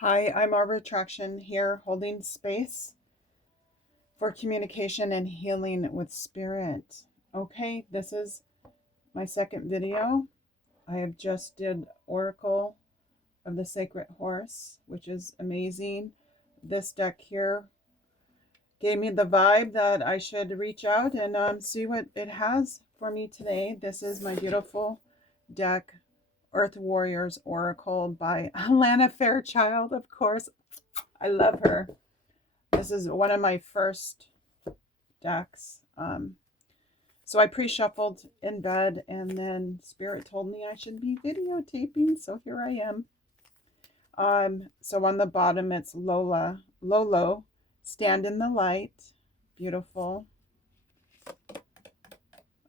Hi, I'm OrbAttraction here, holding space for communication and healing with spirit. Okay, this is my second video. I have just did Oracle of the Sacred Horse, which is amazing. This deck here gave me the vibe that I should reach out and see what it has for me today. This is my beautiful deck, Earth Warriors Oracle by Alana Fairchild, of course. I love her. This is one of my first decks. So I pre-shuffled in bed, and then Spirit told me I should be videotaping, so here I am. So on the bottom it's Lolo, stand in the light. Beautiful.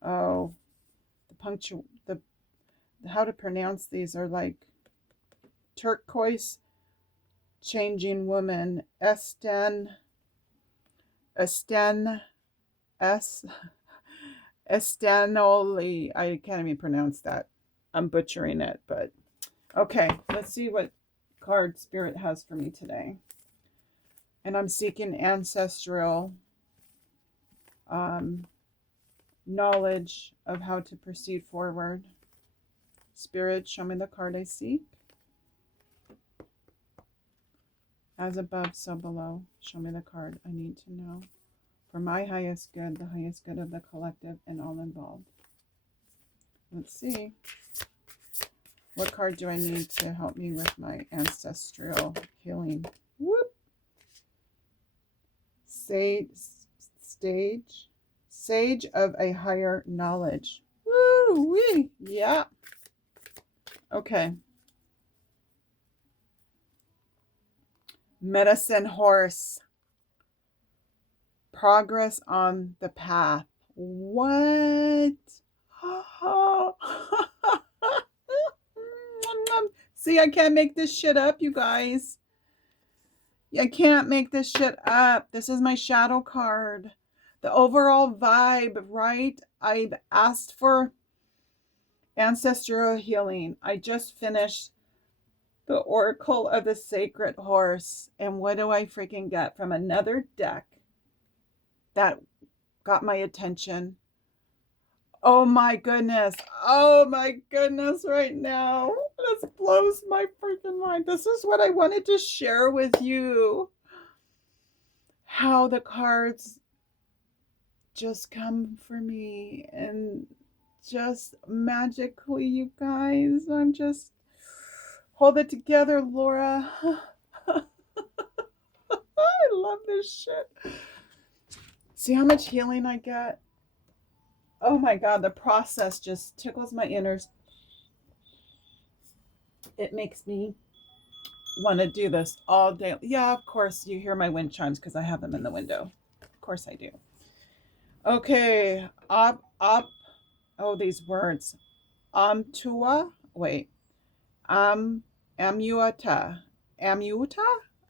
Oh, the how to pronounce these are like turquoise changing woman. Estenoli. I can't even pronounce that. I'm butchering it, but okay. Let's see what card Spirit has for me today. And I'm seeking ancestral knowledge of how to proceed forward. Spirit, show me the card I seek. As above, so below. Show me the card I need to know. For my highest good, the highest good of the collective and all involved. Let's see. What card do I need to help me with my ancestral healing? Whoop. Sage of a higher knowledge. Woo wee. Yeah. Okay. Medicine horse. Progress on the path. What? See, I can't make this shit up, you guys. I can't make this shit up. This is my shadow card. The overall vibe, right? I've asked for ancestral healing. I just finished the Oracle of the Sacred Horse. And what do I freaking get from another deck that got my attention? Oh my goodness. Oh my goodness right now. This blows my freaking mind. This is what I wanted to share with you. How the cards just come for me and just magically, you guys. I'm just hold it together, Laura. I love this shit. See how much healing I get? Oh my God, the process just tickles my inners. It makes me want to do this all day. Yeah, of course, you hear my wind chimes because I have them in the window. Of course I do. Okay, oh, these words. Amtua, wait. Amuta. Amuta?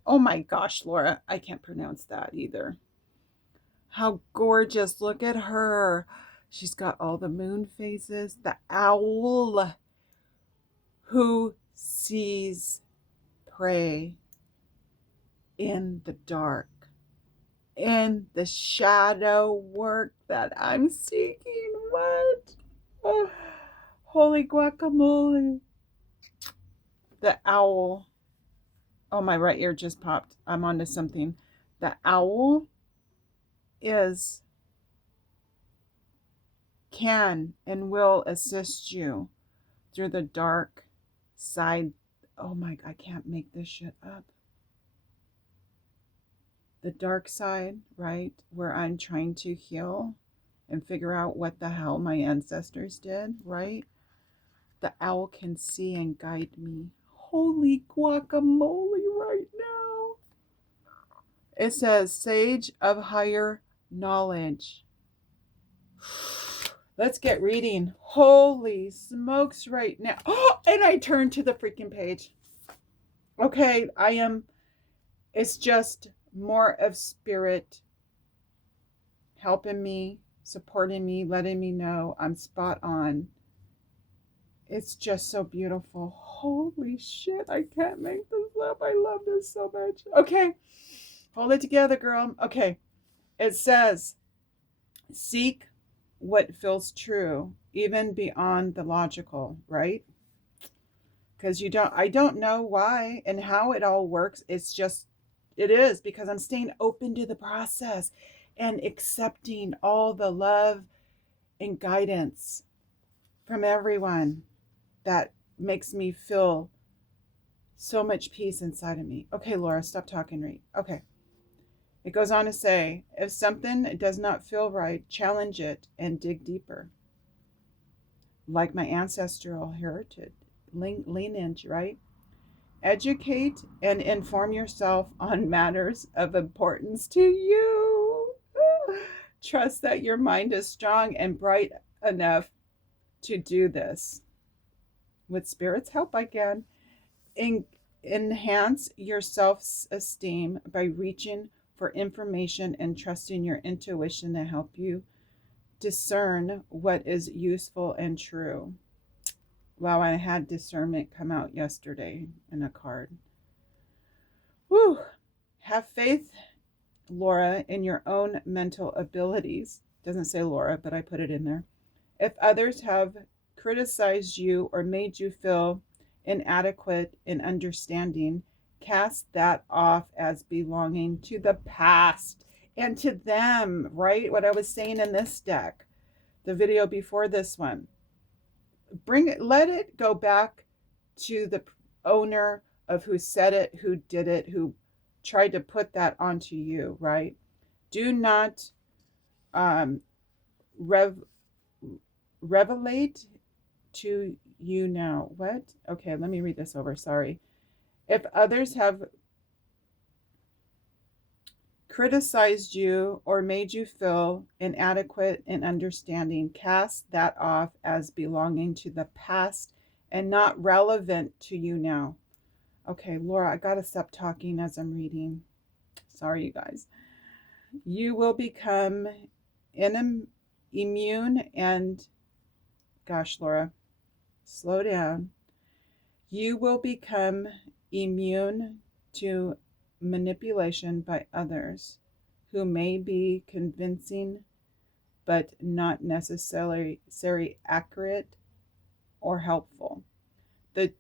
Oh my gosh, Laura, I can't pronounce that either. How gorgeous. Look at her. She's got all the moon phases. The owl who sees prey in the dark, in the shadow work that I'm seeking. What? Oh, holy guacamole. The owl. Oh, my right ear just popped. I'm onto something. The owl can and will assist you through the dark side. Oh my, I can't make this shit up. The dark side, right? Where I'm trying to heal and figure out what the hell my ancestors did, right? The owl can see and guide me. Holy guacamole right now. It says sage of higher knowledge. Let's get reading. Holy smokes right now. Oh, and I turned to the freaking page. Okay, it's just more of Spirit helping me, supporting me, letting me know I'm spot on. It's just so beautiful. Holy shit, I can't make this flip. I love this so much. Okay. Hold it together, girl. Okay. It says, seek what feels true, even beyond the logical, right? Because I don't know why and how it all works. It's just, it is because I'm staying open to the process and accepting all the love and guidance from everyone that makes me feel so much peace inside of me. Okay, Laura, stop talking, right? Okay. It goes on to say, if something does not feel right, challenge it and dig deeper. Like my ancestral heritage, lineage, right? Educate and inform yourself on matters of importance to you. Trust that your mind is strong and bright enough to do this. With Spirit's help, I can. Enhance your self-esteem by reaching for information and trusting your intuition to help you discern what is useful and true. Wow, I had discernment come out yesterday in a card. Whew. Have faith, Laura, in your own mental abilities. Doesn't say Laura, but I put it in there. If others have criticized you or made you feel inadequate in understanding, cast that off as belonging to the past and to them, right? What I was saying in this deck, the video before this one. Let it go back to the owner of who said it, who did it, who tried to put that onto you, right? Do not revelate to you now. What? Okay, let me read this over. Sorry. If others have criticized you or made you feel inadequate in understanding, cast that off as belonging to the past and not relevant to you now. Okay, Laura, I gotta stop talking as I'm reading. Sorry, you guys. You will become immune and, gosh, Laura, slow down. You will become immune to manipulation by others who may be convincing but not necessarily accurate or helpful. The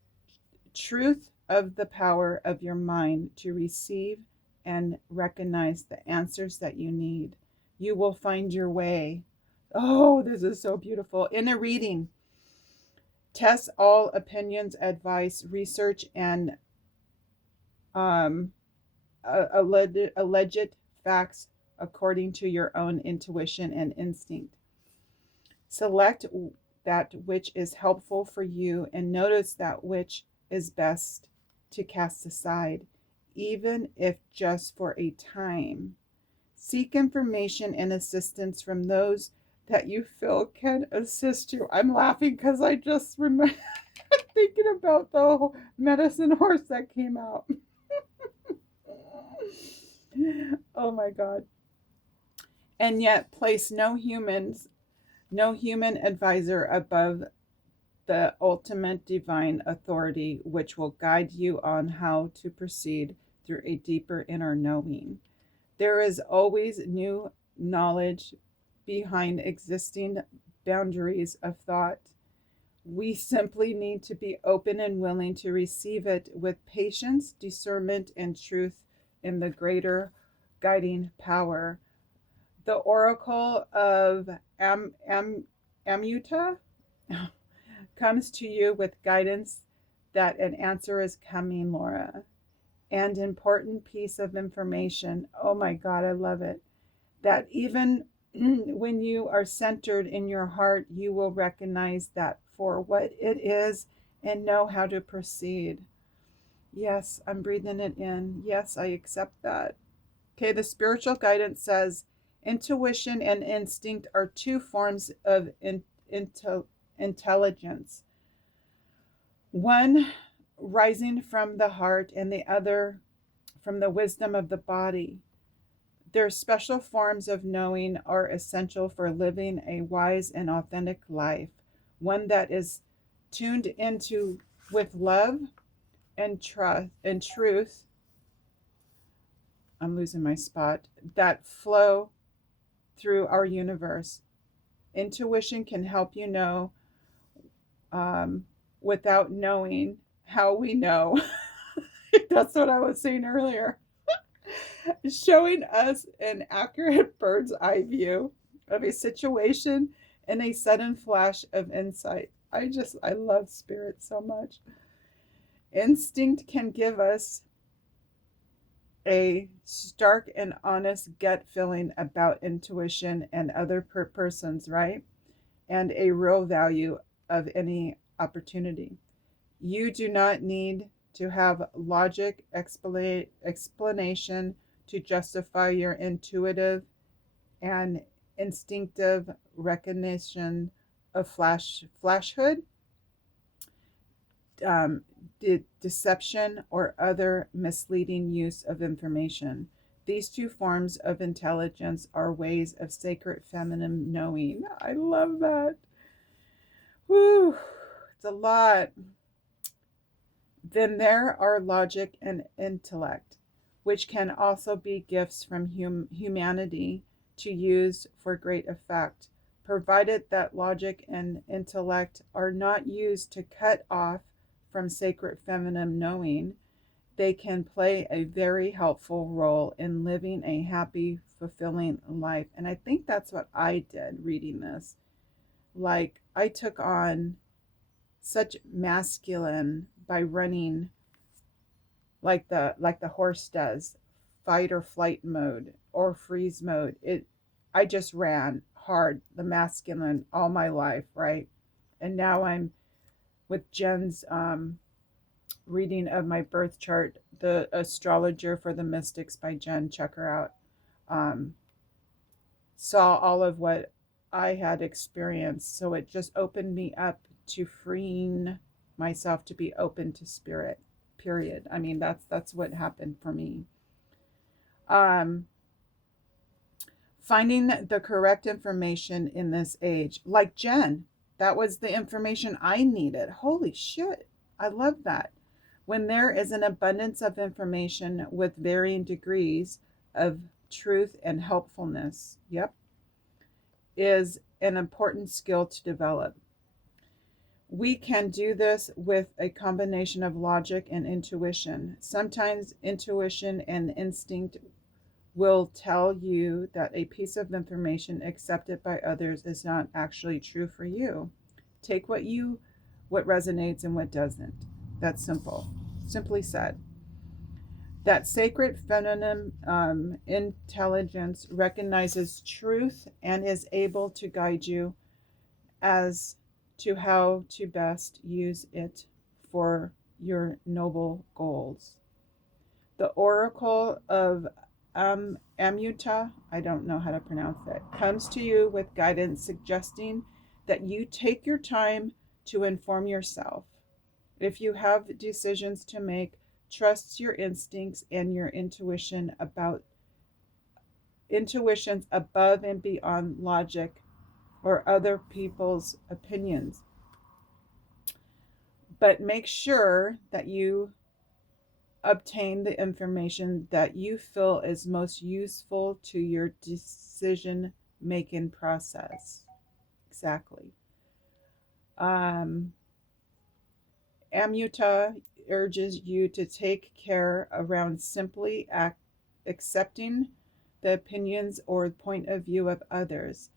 truth of the power of your mind to receive and recognize the answers that you need. You will find your way. Oh, this is so beautiful. In a reading, test all opinions, advice, research, and alleged facts according to your own intuition and instinct. Select that which is helpful for you and notice that which is best to cast aside, even if just for a time. Seek information and assistance from those that you feel can assist you. I'm laughing because I just remember thinking about the medicine horse that came out. Oh my God. And yet place no human advisor above the ultimate divine authority, which will guide you on how to proceed through a deeper inner knowing. There is always new knowledge behind existing boundaries of thought. We simply need to be open and willing to receive it with patience, discernment, and truth in the greater guiding power. The Oracle of Amuta comes to you with guidance that an answer is coming, Laura. And important piece of information. Oh my God, I love it. That even when you are centered in your heart, you will recognize that for what it is and know how to proceed. Yes, I'm breathing it in. Yes, I accept that. Okay, the spiritual guidance says intuition and instinct are two forms of intelligence. One rising from the heart and the other from the wisdom of the body. Their special forms of knowing are essential for living a wise and authentic life, one that is tuned into with love, and trust and truth, I'm losing my spot, that flow through our universe. Intuition can help you know um, without knowing how we know. That's what I was saying earlier. Showing us an accurate bird's eye view of a situation and a sudden flash of insight. I love spirit so much. Instinct can give us a stark and honest gut feeling about intuition and other persons, right? And a real value of any opportunity. You do not need to have logic explanation to justify your intuitive and instinctive recognition of flashhood, um, deception, or other misleading use of information. These two forms of intelligence are ways of sacred feminine knowing. I love that. Whew, it's a lot. Then there are logic and intellect, which can also be gifts from humanity to use for great effect, provided that logic and intellect are not used to cut off from sacred feminine knowing. They can play a very helpful role in living a happy, fulfilling life. And I think that's what I did reading this. Like, I took on such masculine by running like the horse does, fight or flight mode or freeze mode. I just ran hard, the masculine, all my life, right? And now I'm with Jen's reading of my birth chart, The Astrologer for the Mystics by Jen. Check her out. Saw all of what I had experienced, so it just opened me up to freeing myself to be open to spirit. Period. I mean, that's what happened for me. Finding the correct information in this age, like Jen, that was the information I needed. Holy shit, I love that. When there is an abundance of information with varying degrees of truth and helpfulness, yep, is an important skill to develop. We can do this with a combination of logic and intuition. Sometimes intuition and instinct will tell you that a piece of information accepted by others is not actually true for you. Take what resonates and what doesn't. That's simple. Simply said. That sacred feminine intelligence recognizes truth and is able to guide you as to how to best use it for your noble goals. The Oracle of Amuta, I don't know how to pronounce that, comes to you with guidance suggesting that you take your time to inform yourself. If you have decisions to make, trust your instincts and your intuitions above and beyond logic or other people's opinions. But make sure that you obtain the information that you feel is most useful to your decision making process. Exactly. Amuta urges you to take care around simply accepting the opinions or point of view of others,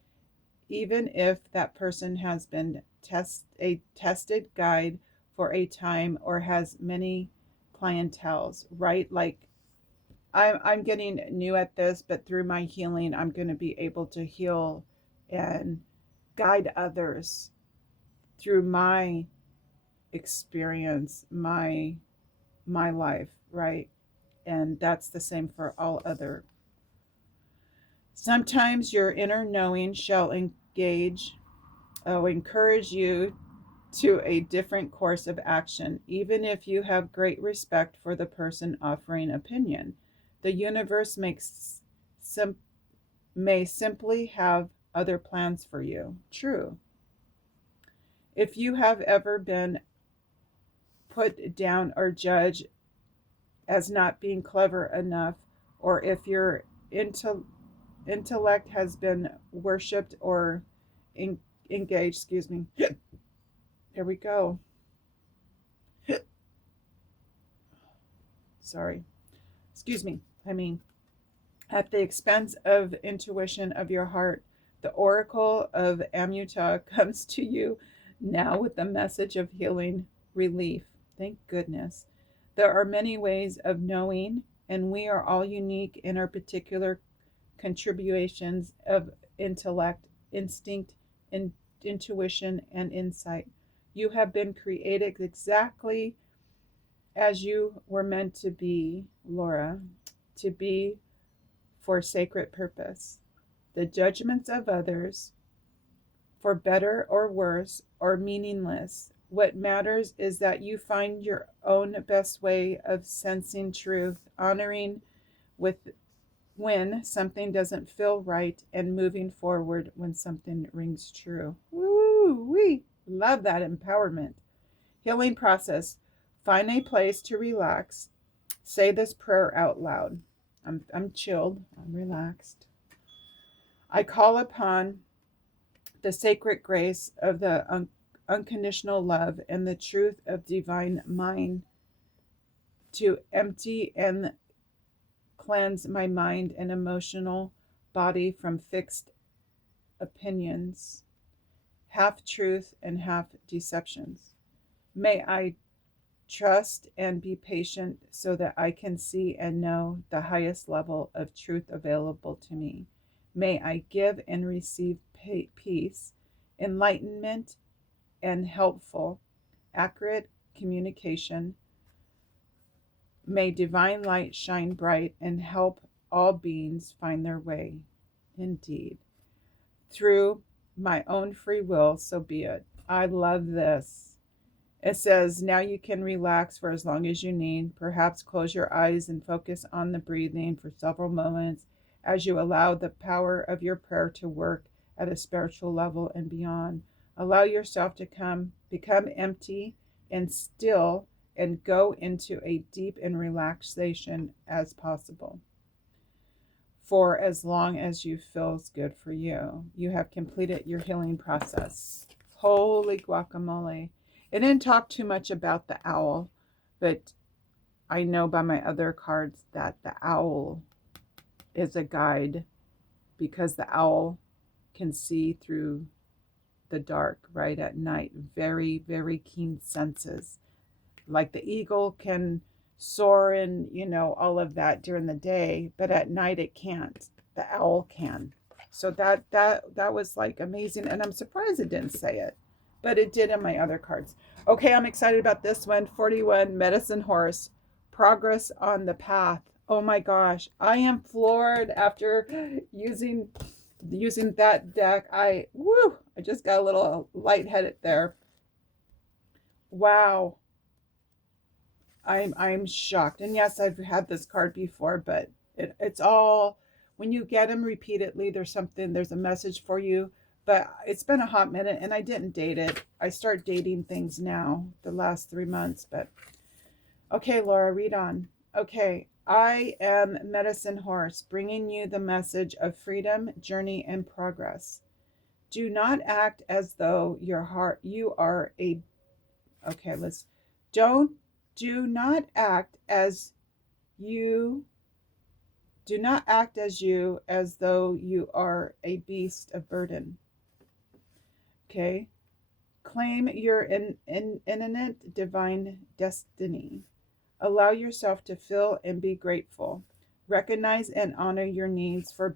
even if that person has been a tested guide for a time or has many clienteles, right? Like I'm getting new at this, but through my healing, I'm going to be able to heal and guide others through my experience, my life, right? And that's the same for all other. Sometimes your inner knowing shall encourage you to a different course of action, even if you have great respect for the person offering opinion. The universe may simply have other plans for you. True. If you have ever been put down or judge as not being clever enough, or if your intellect has been worshipped or engaged. Excuse me. Here we go. Sorry. Excuse me. At the expense of intuition of your heart, the oracle of Amuta comes to you now with the message of healing relief. Thank goodness. There are many ways of knowing, and we are all unique in our particular contributions of intellect, instinct, intuition, and insight. You have been created exactly as you were meant to be, Laura, to be for sacred purpose. The judgments of others, for better or worse, are meaningless. What matters is that you find your own best way of sensing truth, honoring with when something doesn't feel right, and moving forward when something rings true. Woo! We love that empowerment. Healing process. Find a place to relax. Say this prayer out loud. I'm chilled. I'm relaxed. I call upon the sacred grace of the unconditional love and the truth of divine mind to empty and cleanse my mind and emotional body from fixed opinions, half truth and half deceptions. May I trust and be patient so that I can see and know the highest level of truth available to me. May I give and receive peace, enlightenment, and helpful, accurate communication. May divine light shine bright and help all beings find their way. Indeed. Through my own free will, so be it. I love this. It says, now you can relax for as long as you need. Perhaps close your eyes and focus on the breathing for several moments as you allow the power of your prayer to work at a spiritual level and beyond. Allow yourself to become empty and still and go into a deep and relaxation as possible. For as long as you feels good for you, you have completed your healing process. Holy guacamole. It didn't talk too much about the owl, but I know by my other cards that the owl is a guide because the owl can see through the dark right at night. Very, very keen senses. Like the eagle can soar and, all of that during the day, but at night it can't. The owl can. So that was like amazing, and I'm surprised it didn't say it, but it did in my other cards. Okay, I'm excited about this one. 41, Medicine Horse, Progress on the Path. Oh my gosh, I am floored after using that deck. I just got a little lightheaded there. Wow. I'm shocked. And yes, I've had this card before, but it's all, when you get them repeatedly, there's a message for you. But it's been a hot minute and I didn't date it. I start dating things now, the last 3 months. But okay, Laura, read on. Okay, I am Medicine Horse, bringing you the message of freedom, journey, and progress. Do not act as though you are a, okay, do not act as you as though you are a beast of burden. Okay. Claim your innate divine destiny. Allow yourself to feel and be grateful. Recognize and honor your needs for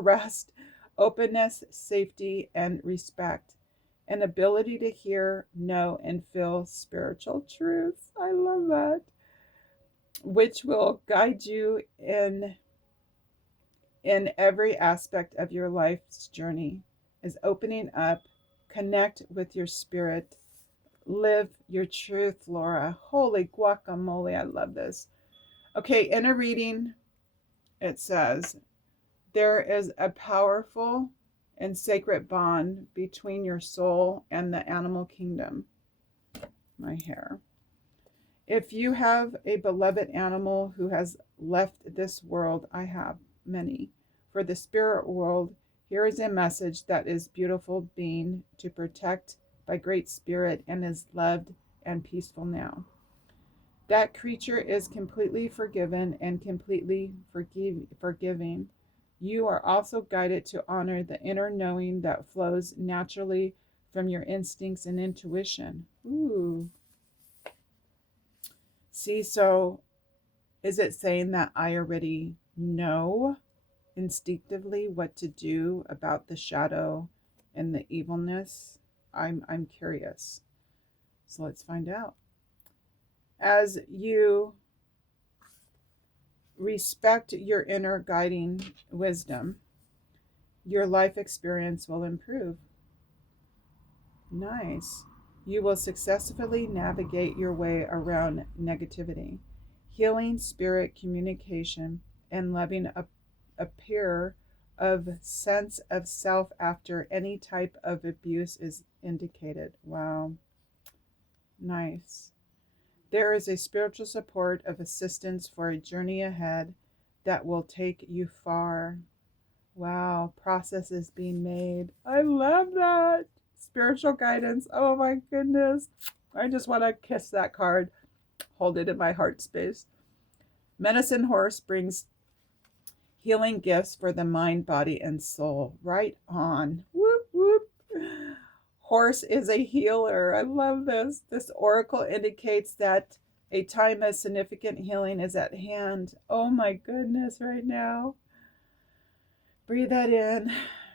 rest, openness, safety, and respect. An ability to hear, know, and feel spiritual truths. I love that. Which will guide you in every aspect of your life's journey. Is opening up, connect with your spirit, live your truth, Laura. Holy guacamole, I love this. Okay, in a reading, it says, there is a powerful and sacred bond between your soul and the animal kingdom. My hair. If you have a beloved animal who has left this world, I have many. For the spirit world, here is a message that is beautiful being to protect by great spirit and is loved and peaceful now. That creature is completely forgiven and completely forgiving. You are also guided to honor the inner knowing that flows naturally from your instincts and intuition. Ooh. See, so is it saying that I already know instinctively what to do about the shadow and the evilness? I'm curious. So let's find out. As you respect your inner guiding wisdom, your life experience will improve. Nice. You will successfully navigate your way around negativity. Healing, spirit, communication, and loving appear of sense of self after any type of abuse is indicated. Wow. Nice. There is a spiritual support of assistance for a journey ahead that will take you far. Wow, process is being made. I love that. Spiritual guidance. Oh my goodness. I just want to kiss that card, hold it in my heart space. Medicine horse brings healing gifts for the mind, body, and soul. Right on. Whoop, whoop. Horse is a healer. I love this. This oracle indicates that a time of significant healing is at hand. Oh my goodness, right now. Breathe that in.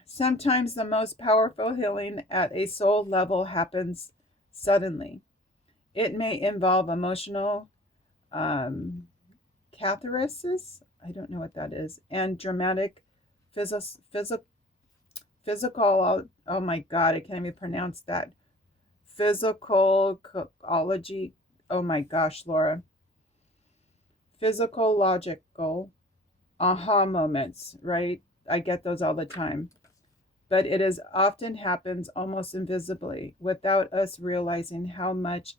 Sometimes the most powerful healing at a soul level happens suddenly. It may involve emotional catharsis, I don't know what that is, and dramatic physical, oh my God, I can't even pronounce that. Physiology, oh my gosh, Laura. Physiological aha moments, right? I get those all the time. But it is often happens almost invisibly without us realizing how much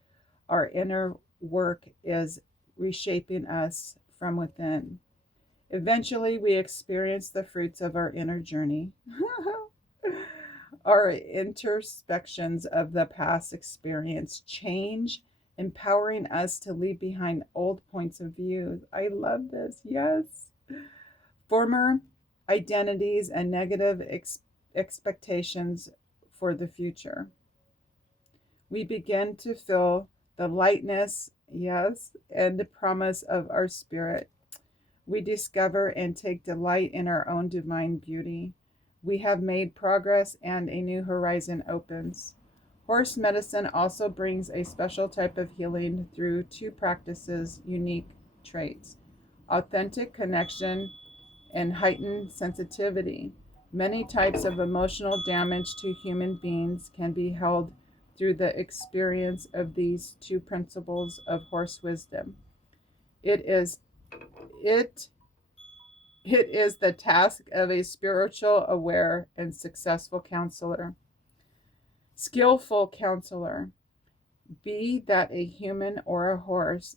our inner work is reshaping us from within. Eventually, we experience the fruits of our inner journey, our introspections of the past experience change, empowering us to leave behind old points of view. I love this. Yes. Former identities and negative expectations for the future. We begin to feel the lightness, yes, and the promise of our spirit. We discover and take delight in our own divine beauty. We have made progress and a new horizon opens. Horse medicine also brings a special type of healing through two practices, unique traits: authentic connection and heightened sensitivity. Many types of emotional damage to human beings can be held through the experience of these two principles of horse wisdom. It is it it is the task of a spiritual aware and successful counselor. Skillful counselor, be that a human or a horse,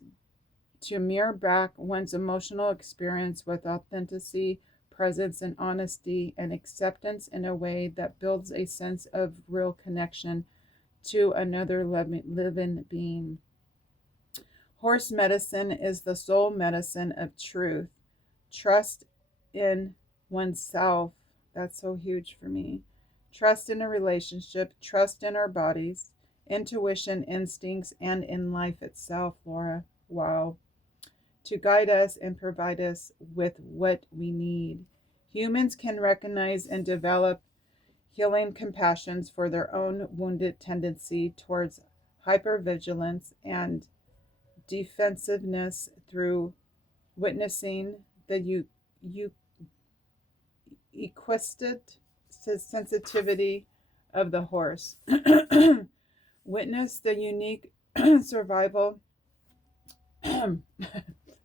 to mirror back one's emotional experience with authenticity, presence, and honesty, and acceptance in a way that builds a sense of real connection to another living being. Horse medicine is the soul medicine of truth. Trust in oneself. That's so huge for me. Trust in a relationship, trust in our bodies, intuition, instincts, and in life itself, Laura. Wow. To guide us and provide us with what we need. Humans can recognize and develop healing compassions for their own wounded tendency towards hypervigilance and defensiveness through witnessing the equisted sensitivity of the horse. Witness the unique survival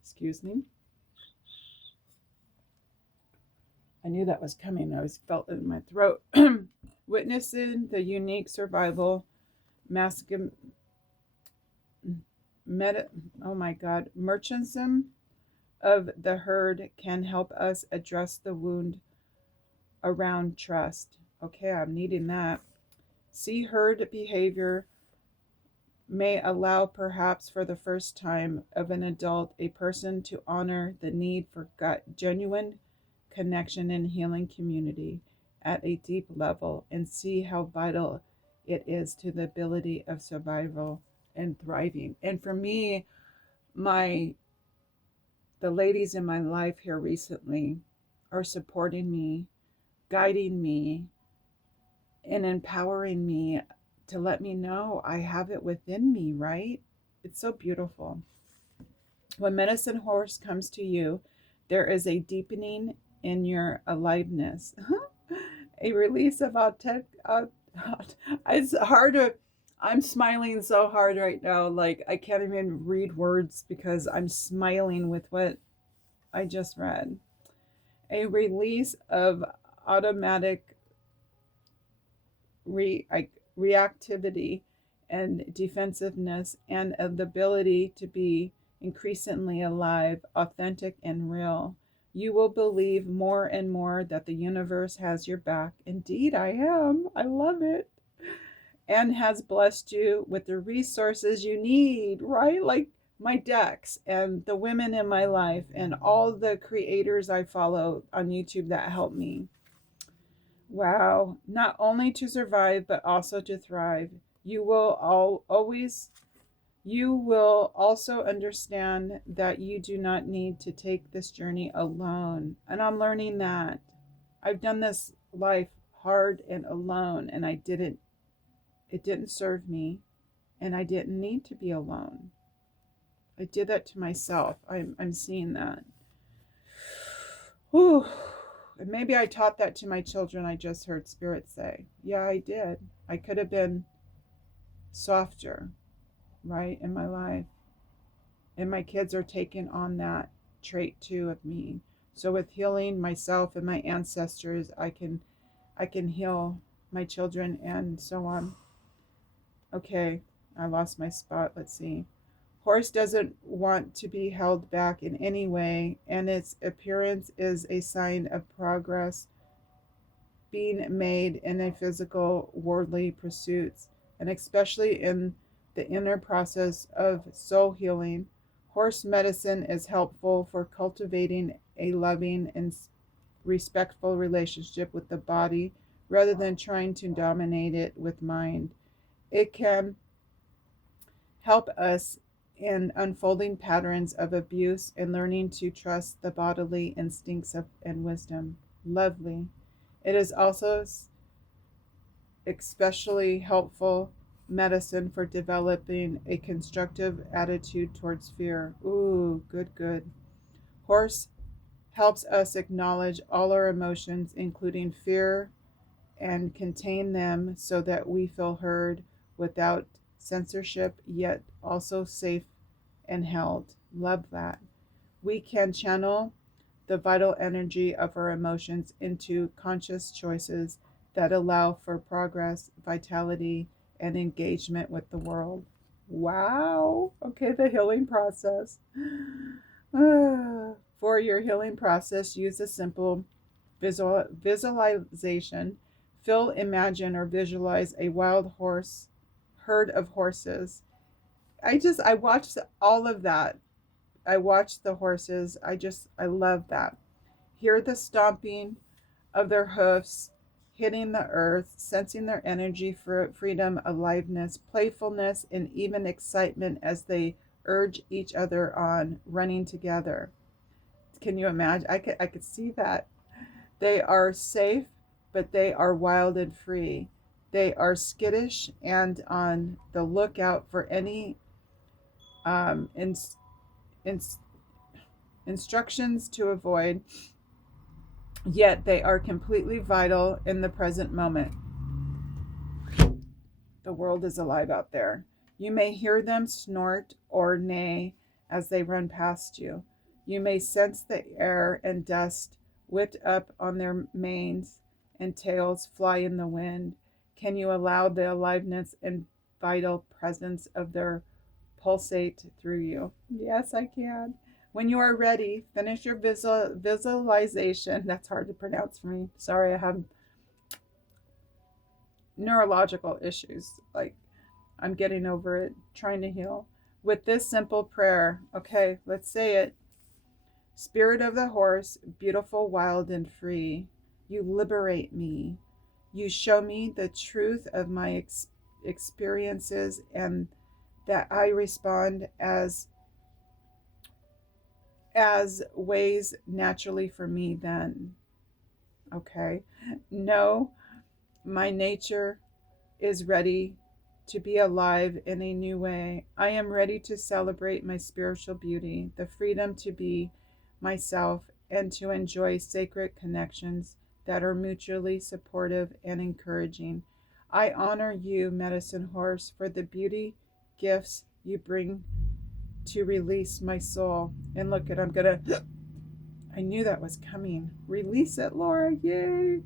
excuse me. I knew that was coming. I always felt it in my throat. Witnessing the unique survival oh my God, merchantism of the herd can help us address the wound around trust. Okay, I'm needing that. See, herd behavior may allow, perhaps for the first time of an adult, a person to honor the need for genuine connection and healing community at a deep level and see how vital it is to the ability of survival and thriving. And for me, my the ladies in my life here recently are supporting me, guiding me, and empowering me to let me know I have it within me, right? It's so beautiful. When medicine horse comes to you, there is a deepening in your aliveness, a release of it's hard to. I'm smiling so hard right now, like I can't even read words because I'm smiling with what I just read. A release of automatic reactivity and defensiveness, and of the ability to be increasingly alive, authentic, and real. You will believe more and more that the universe has your back. Indeed, I am. I love it. And has blessed you with the resources you need, right? Like my decks and the women in my life and all the creators I follow on YouTube that help me. Wow, not only to survive, but also to thrive. You will also understand that you do not need to take this journey alone. And I'm learning that. I've done this life hard and alone, and it didn't serve me, and I didn't need to be alone. I did that to myself. I'm seeing that. Whew. And maybe I taught that to my children, I just heard Spirit say. Yeah, I did. I could have been softer, right, in my life. And my kids are taking on that trait too of me. So with healing myself and my ancestors, I can heal my children and so on. Okay, I lost my spot. Let's see. Horse doesn't want to be held back in any way, and its appearance is a sign of progress being made in a physical, worldly pursuits, and especially in the inner process of soul healing. Horse medicine is helpful for cultivating a loving and respectful relationship with the body rather than trying to dominate it with mind. It can help us in unfolding patterns of abuse and learning to trust the bodily instincts and wisdom. Lovely. It is also especially helpful medicine for developing a constructive attitude towards fear. Ooh, good, good. Horse helps us acknowledge all our emotions, including fear, and contain them so that we feel heard without censorship, yet also safe and held. Love that. We can channel the vital energy of our emotions into conscious choices that allow for progress, vitality, and engagement with the world. Wow. Okay, the healing process. For your healing process, use a simple visualization. Feel, imagine, or visualize a wild horse, herd of horses. I watched all of that. I watched the horses. I love that. Hear the stomping of their hoofs hitting the earth, sensing their energy for freedom, aliveness, playfulness, and even excitement as they urge each other on, running together. Can you imagine? I could see that. They are safe, but they are wild and free. They are skittish and on the lookout for any um, in, in, instructions to avoid, yet they are completely vital in the present moment. The world is alive out there. You may hear them snort or neigh as they run past you. You may sense the air and dust whipped up on their manes and tails fly in the wind. Can you allow the aliveness and vital presence of their pulsate through you. Yes, I can. When you are ready, finish your visualization. That's hard to pronounce for me. Sorry, I have neurological issues. Like, I'm getting over it, trying to heal. With this simple prayer, okay, let's say it. Spirit of the horse, beautiful, wild, and free, you liberate me. You show me the truth of my experiences, and that I respond as ways naturally for me then. Okay? No, my nature is ready to be alive in a new way. I am ready to celebrate my spiritual beauty, the freedom to be myself, and to enjoy sacred connections that are mutually supportive and encouraging. I honor you, Medicine Horse, for the beauty gifts you bring to release my soul. And look at, I knew that was coming. Release it, Laura. Yay.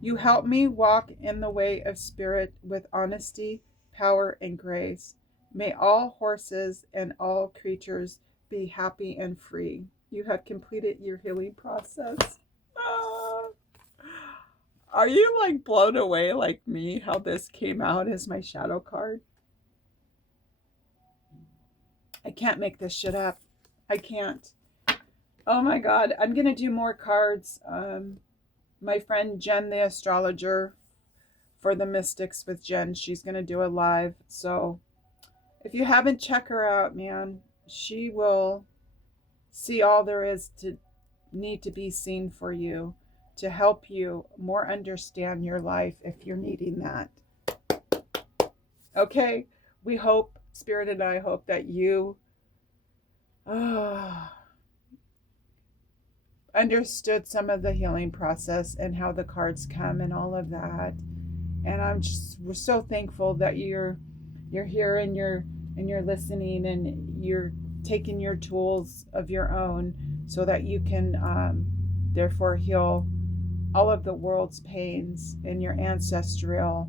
You help me walk in the way of spirit with honesty, power, and grace. May all horses and all creatures be happy and free. You have completed your healing process. Ah. Are you like blown away like me how this came out as my shadow card? I can't make this shit up. I can't. Oh my God. I'm going to do more cards. My friend Jen, the astrologer for the Mystics with Jen, she's going to do a live. So if you haven't, check her out, man. She will see all there is to need to be seen for you to help you more understand your life if you're needing that. Okay, we hope, Spirit and I hope that you understood some of the healing process and how the cards come and all of that. And we're so thankful that you're here and you're listening and you're taking your tools of your own so that you can therefore heal all of the world's pains and your ancestral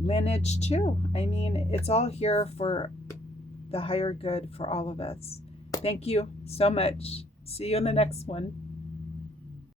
lineage too. I mean, it's all here for the higher good for all of us. Thank you so much. See you in the next one.